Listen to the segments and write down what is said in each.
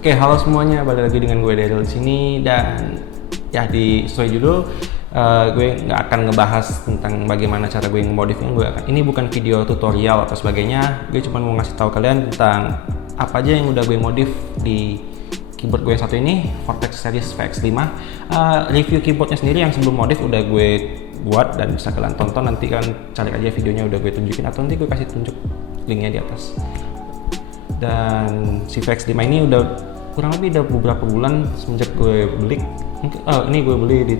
Oke, halo semuanya, balik lagi dengan gue Daryl di sini. Dan ya, di sesuai judul, gue nggak akan ngebahas tentang bagaimana cara gue ngemodifnya. Ini bukan video tutorial atau sebagainya. Gue cuma mau ngasih tahu kalian tentang apa aja yang udah gue modif di keyboard gue yang satu ini, Vortex Series VX5. Review keyboardnya sendiri yang sebelum modif udah gue buat dan bisa kalian tonton. Nanti kalian cari aja videonya, udah gue tunjukin, atau nanti gue kasih tunjuk linknya di atas. Dan si VX5 ini udah kurang lebih udah beberapa bulan semenjak gue beli. Ini gue beli di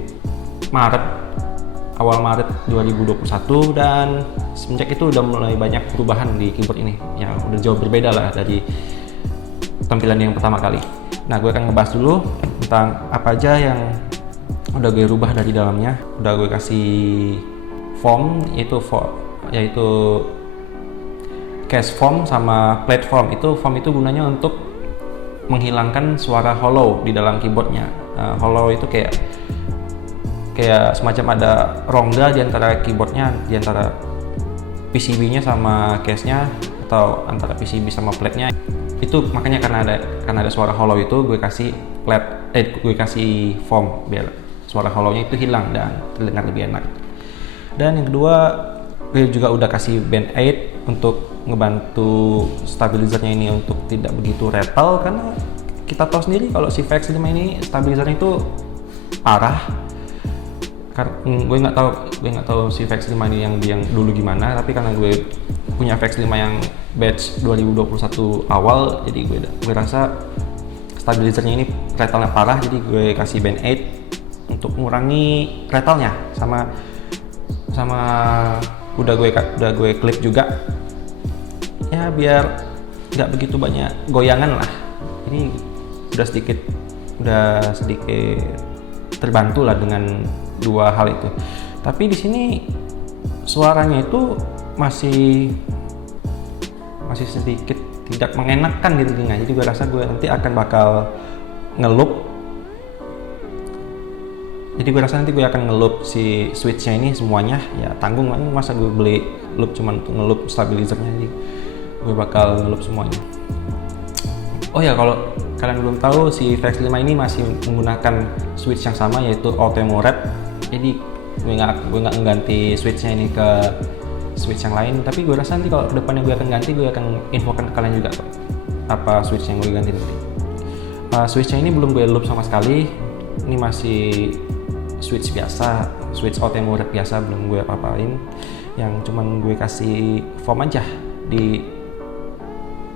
awal Maret 2021, dan semenjak itu udah mulai banyak perubahan di keyboard ini. Ya udah jauh berbeda lah dari tampilan yang pertama kali. Nah, gue akan ngebahas dulu tentang apa aja yang udah gue rubah dari dalamnya. Udah gue kasih foam, yaitu case foam sama plate foam. Foam itu gunanya untuk menghilangkan suara hollow di dalam keyboardnya. Hollow itu kayak semacam ada rongga di antara keyboardnya, di antara PCB-nya sama case-nya, atau antara PCB sama plate-nya. Itu makanya karena ada suara hollow itu gue kasih gue kasih foam biar suara hollow-nya itu hilang dan terdengar lebih enak. Dan yang kedua, gue juga udah kasih band aid untuk ngebantu stabilizernya ini untuk tidak begitu rattle, karena kita tahu sendiri kalau si VX5 ini stabilizernya itu parah. Gue nggak tahu si VX5 ini yang dulu gimana, tapi karena gue punya VX5 yang batch 2021 awal, jadi gue rasa stabilizernya ini rattle-nya parah, jadi gue kasih band aid untuk mengurangi rattle-nya, sama udah gue klik juga ya biar nggak begitu banyak goyangan lah. Ini udah sedikit terbantu lah dengan dua hal itu. Tapi di sini suaranya itu masih sedikit tidak mengenakan di telinga. Jadi gue rasa gue nanti akan bakal ngeloop. Jadi gue rasa nanti gue akan ngeloop si switch-nya ini semuanya. Ya tanggung, masa gue beli loop cuman untuk ngeloop stabilizernya. Jadi gue bakal ngeloop semuanya. Oh ya, kalau kalian belum tahu, si VX5 ini masih menggunakan switch yang sama, yaitu Ultimo Red. Jadi gue nggak mengganti switch-nya ini ke switch yang lain. Tapi gue rasa nanti kalau kedepannya gue akan ganti, gue akan infokan ke kalian juga apa switch yang gue ganti nanti. Switch-nya ini belum gue loop sama sekali. Ini masih switch biasa, switch Ultimo Red biasa, belum gue apa-apain. Yang cuman gue kasih foam aja di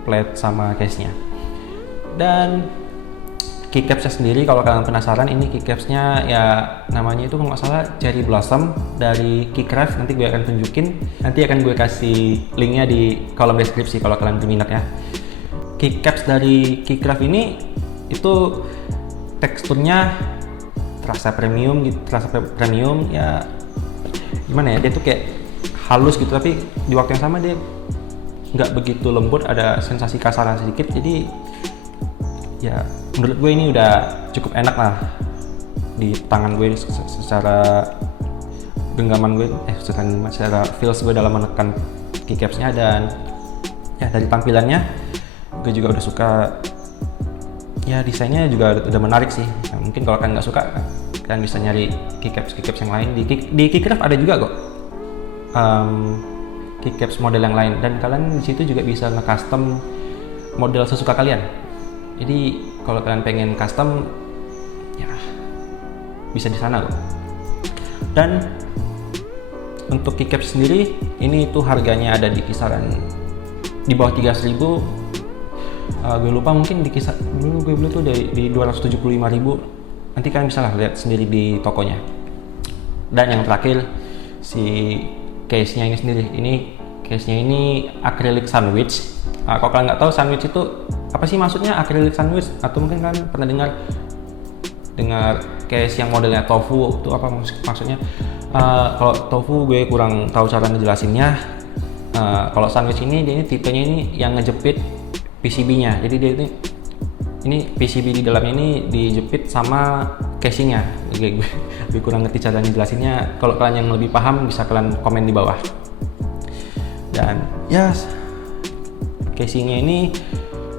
plate sama case-nya. Dan keycaps-nya sendiri, kalau kalian penasaran, ini keycaps-nya ya namanya itu kalau nggak salah Cherry Blossom dari Keycraft. Nanti gue akan tunjukin, nanti akan gue kasih linknya di kolom deskripsi kalau kalian berminat ya. Keycaps dari Keycraft ini itu teksturnya terasa premium ya, gimana ya, dia tuh kayak halus gitu, tapi di waktu yang sama dia nggak begitu lembut, ada sensasi kasaran sedikit. Jadi ya menurut gue ini udah cukup enak lah di tangan gue secara genggaman gue, secara feels gue dalam menekan keycapsnya. Dan ya dari tampilannya gue juga udah suka. Ya desainnya juga udah menarik sih. Nah, mungkin kalau kalian nggak suka, kalian bisa nyari keycaps yang lain di Keycraft, ada juga kok keycaps model yang lain, dan kalian di situ juga bisa nge-custom model sesuka kalian. Jadi kalau kalian pengen custom, ya bisa di sana kok. Dan untuk keycaps sendiri, ini tuh harganya ada di kisaran di bawah 300.000. Gue lupa, mungkin di kisar dulu gue beli tuh di 275.000. Nanti kalian bisa lah lihat sendiri di tokonya. Dan yang terakhir, si case-nya ini sendiri. Case-nya ini acrylic sandwich. Kalau kalian nggak tahu sandwich itu apa sih maksudnya, acrylic sandwich, atau mungkin kalian pernah dengar case yang modelnya tofu itu apa maksudnya? Kalau tofu gue kurang tahu cara ngejelasinnya. Kalau sandwich ini, dia ini tipenya ini yang ngejepit PCB-nya. Jadi dia ini PCB di dalamnya ini dijepit sama casingnya. Gue kurang ngerti cara ngejelasinnya. Kalau kalian yang lebih paham bisa kalian komen di bawah. Dan ya, casingnya ini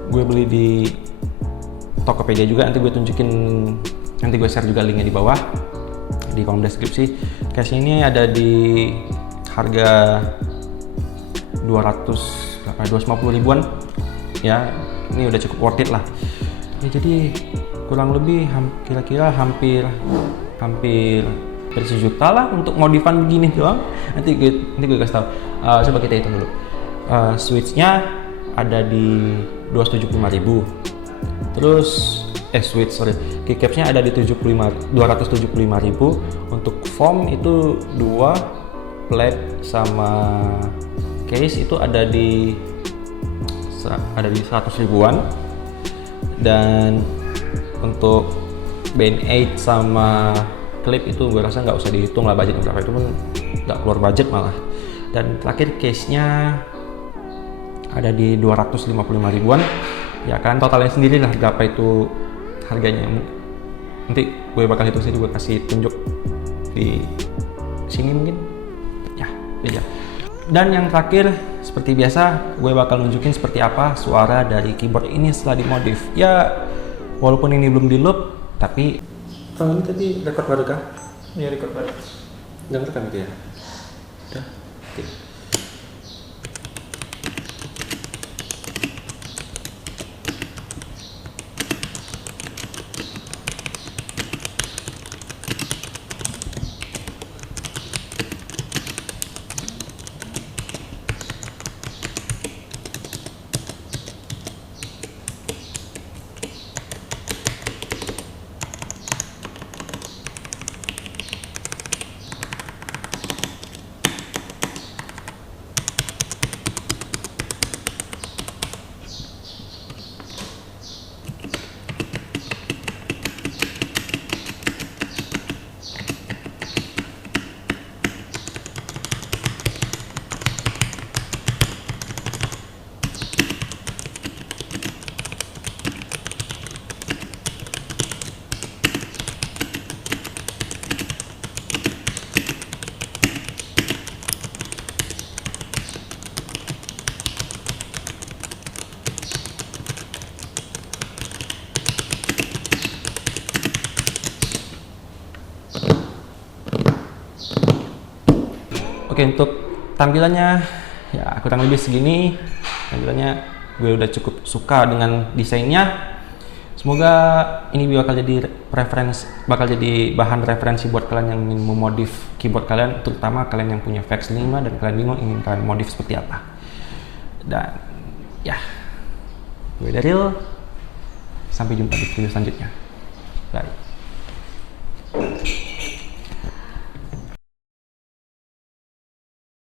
gue beli di Tokopedia juga, nanti gue tunjukin, nanti gue share juga linknya di bawah di kolom deskripsi. Case ini ada di harga 250 ribuan ya, ini udah cukup worth it lah ya. Jadi kurang lebih kira-kira hampir sejuta lah untuk modifan begini doang. Nanti gue kasih tau. Coba kita hitung dulu. Switchnya ada di 275.000. Terus keycapsnya ada di 275.000. Untuk foam itu 2 plate sama case itu ada di 100 ribuan. Dan untuk band-aid sama clip itu gue rasa nggak usah dihitung lah budgetnya berapa, itu pun nggak keluar budget malah. Dan terakhir case-nya ada di 255 ribuan ya kan. Totalnya sendiri lah berapa itu harganya, nanti gue bakal hitung, gue kasih tunjuk di sini mungkin ya. Dan yang terakhir, seperti biasa gue bakal nunjukin seperti apa suara dari keyboard ini setelah dimodif ya. Walaupun ini belum di loop, tapi ini tadi record baru kah? Iya, record baru. Udah ngerekam itu ya? Udah, oke. Oke, untuk tampilannya ya kurang lebih segini. Tampilannya gue udah cukup suka dengan desainnya. Semoga ini bakal jadi bahan referensi buat kalian yang ingin memodif keyboard kalian, terutama kalian yang punya VX 5 dan kalian bingung ingin kalian modif seperti apa. Dan ya, gue Daryl, sampai jumpa di video selanjutnya. Bye.